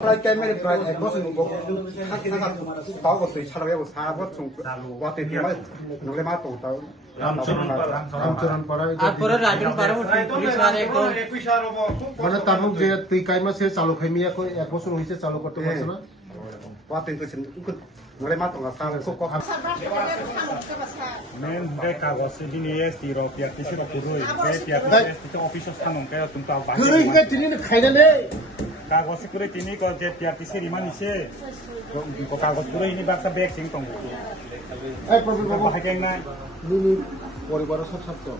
প্রায় ক্যামেরে প্রায় এক বছর থাকা তাও করতে সারা বেলা সারা বছর ওয়াতে দিয়ে নলে মা তো তাও মানে তারপর যে তুই কাইমা সে চালু খাইমি এক বছর হয়েছে চালু করতে পারছে না। ওয়াতে তো নলে মা তো সারা খুব কাগজ করে তিনি যে টিআরটি সিরিমা নিছে কাগজ করে ইনি বাচ্চা ব্যাগ সিং তঙ্গু। হাইকেন না নিনি পরিবার সব সব তো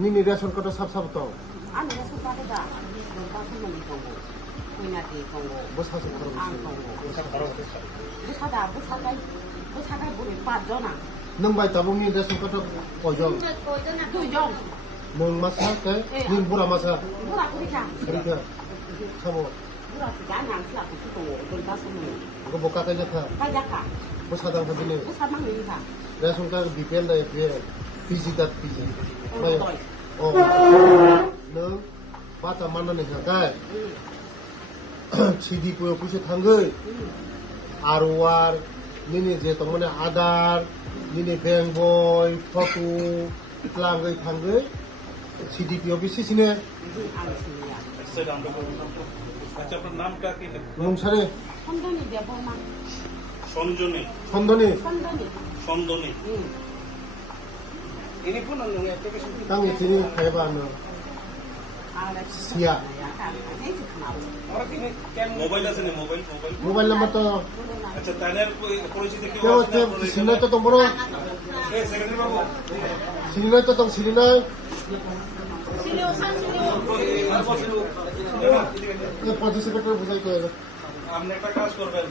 নিনি রেশন কার্ড সাব সাব তো বসাদা বসাদাই বসাদাই বলে পাঁচজন। nâng bài tập ông nhìn ra xuống các đồng cổ dòng cổ dòng mừng mà sát thế nhưng bố là mà sát bố là cũng đi cả đi cả sao bộ bố là cả nàng sẽ là cũng sẽ tổ tôi đã xong rồi có bố cả cái giấc hả cái giấc hả bố sao đang thầm đi bố sao mang đi cả ra xuống các bị bên đây về phi đặt phi gì mày ồ nớ ba trăm man này hả cái 지디 구역 구시 탄글 아로알 নিনি যেহেতু মানে আদার নিনি bank বই photo লাঙ্গৈ ফাঙ্গৈ CDP অফিসে সিনে মুংসারে সঞ্জনী। সন্দনী। সন্দনী। তাং ইতিনি খাইবা আনো সিয়া। Mobile আছে মোবাইল মোবাইল মোবাইল নম্বৰটো বুজাই কৈ আছে আমি এটা কাজ কৰিব পাৰিম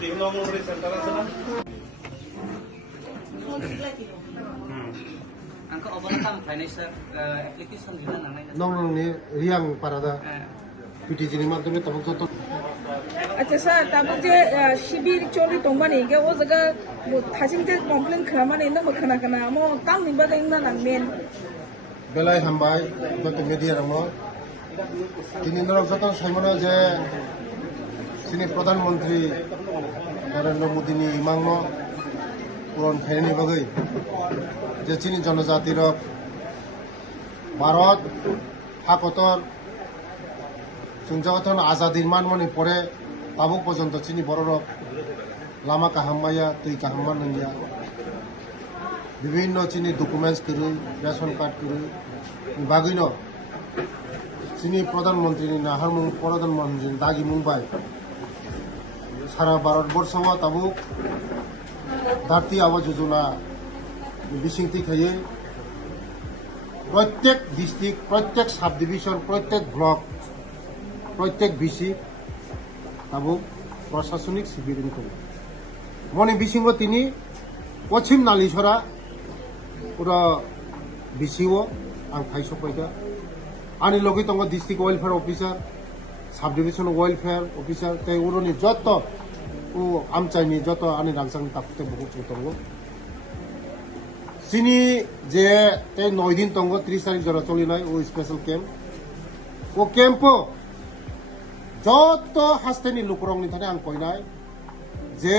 বিভিন্ন অংগনবাড়ী চেণ্টাৰ আছে নহয় ৰিয়াং পাৰা দা পিটিজির মাধ্যমে তখন তো আচ্ছা স্যার তারপর যে শিবির চলি তোমা নেই গে ও জায়গা থাসিং যে কমপ্লেন খামা নেই নম খানা খানা আমো তাং নিবা গাই না না মেন। বেলাই হামবাই গত মিডিয়া রাম। তিনি নরকত সাইমন যে তিনি প্রধানমন্ত্রী নরেন্দ্র মোদিনী ইমাংম পূরণ ফেরেনি বগৈ যে চিনি জনজাতির ভারত হাকতর চুনচাওয়াথন আজাদির মানমনি পরে তাবুক পর্যন্ত চিনি বড় লামা কাহাম্মাইয়া, তুই কাহাম্মা নইয়া বিভিন্ন চিনি ডকুমেন্টস করু রেশন কার্ড করু বাগিন চিনি প্রধানমন্ত্রী নাহার মুং, প্রধানমন্ত্রী দাগি মুম্বাই। সারা ভারতবর্ষ তাবুক ধরতি আবাস যোজনা বিশিংটি খাইয়ে প্রত্যেক ডিস্ট্রিক্ট প্রত্যেক সাব ডিভিশন প্রত্যেক ব্লক প্রত্যেক ভিসি এবং প্রশাসনিক শিবিরিং করব মনে বিসিং তিনি পশ্চিম নালিছরা পুরা বিসিও আং ফাইস পয়সা আনি লগে তঙ্গ district welfare officer subdivision welfare officer তাই উরনি যত ও আমচাইনি যত আনি রাংসাং তাকুতে বহুত তঙ্গ চিনি যে তাই নয় দিন তঙ্গ ত্রিশ তারিখ জরা চলি নাই, ও স্পেশাল ক্যাম্প ও ক্যাম্পও যত হাস্তেনি লুকরং নি থানে আং কইনাই যে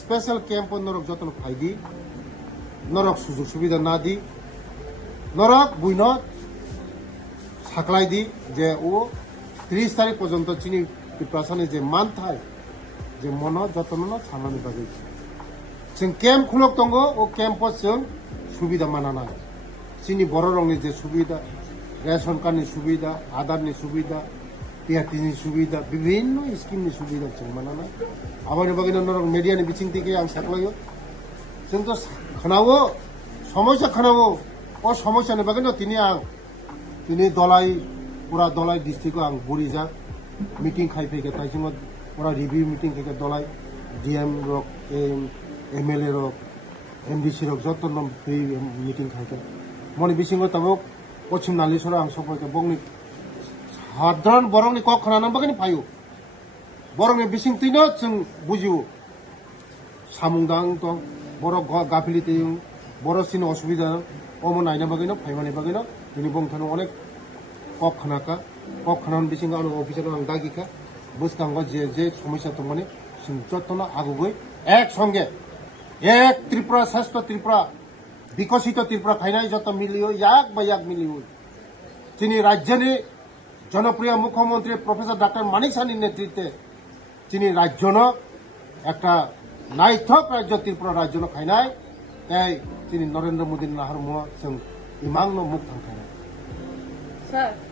স্পেশাল ক্যাম্প নরক যতন ফাইদি নরক সুযোগ সুবিধা না দি, নরক বুইন সাকলাই দি যে ও ত্রিশ তারিখ পর্যন্ত চিনি প্রিপারেশনে যে মান থায় যে মন যতন সামনে বাজে। जों केम्प खुलक दङ अ केम्पआव जों सुबिदा मानाना जोंनि बर' रावनि जे सुबिदा रेशन कार्डनि सुबिदा आदारनि सुबिदा টিআরটিসি સુવિધા વિભિન્ન સ્કીમની સુવિધા છે મનાના અમારી બગીના નરક મીડિયાની બિચિંગથી আমি সাকলাইও কিন্তু খানাবো, সমস্যা খানাবো, ও সমস্যা নেই। বাকি তিনি তিনি দলাই পুরা দলাই ডিস্ট্রিক্টও আং বুড়ি যা। মিটিং খাই ফেকে, তাই সময় পুরা রিভিউ মিটিং থেকে দলাই। ডিএম রক এম এল এ রক এমডিসি রক যত মিটিং খাইকে মনে বিশিঙ্গ তাবো, পশ্চিম নালিসরা আং সবাইকে বংনি hadran borong ni kok khana bagani payu borong ni bising tino chung bujiu samung dang to borok gafili te borok sin osubida অমন আইনা বাগাইন ফাইমানি বাগাইন দিনী বংথানো অনেক কক খানাকা কক খানান বিসিং আলো অফিসার আং দাগিকা বুঝকাঙ্গ যে যে সমস্যা তো মানে যত্ন আগুবই এক সঙ্গে এক ত্রিপুরা শ্রেষ্ঠ ত্রিপুরা, বিকশিত ত্রিপুরা, খাইনাই যত মিলিও, ইয়াক বা ইয়াক মিলিও। তিনি রাজ্যের জনপ্রিয় মুখ্যমন্ত্রী প্রফেসর ডাক্তার মানিক সানির নেতৃত্বে তিনি রাজ্যনক একটা নাইথক রাজ্য, ত্রিপুরা রাজ্যনক রাজ্য খাইনাই তাই তিনি নরেন্দ্র মোদীর নাহার মুহ जों ইমাংনো মুখ থাকায় স্যার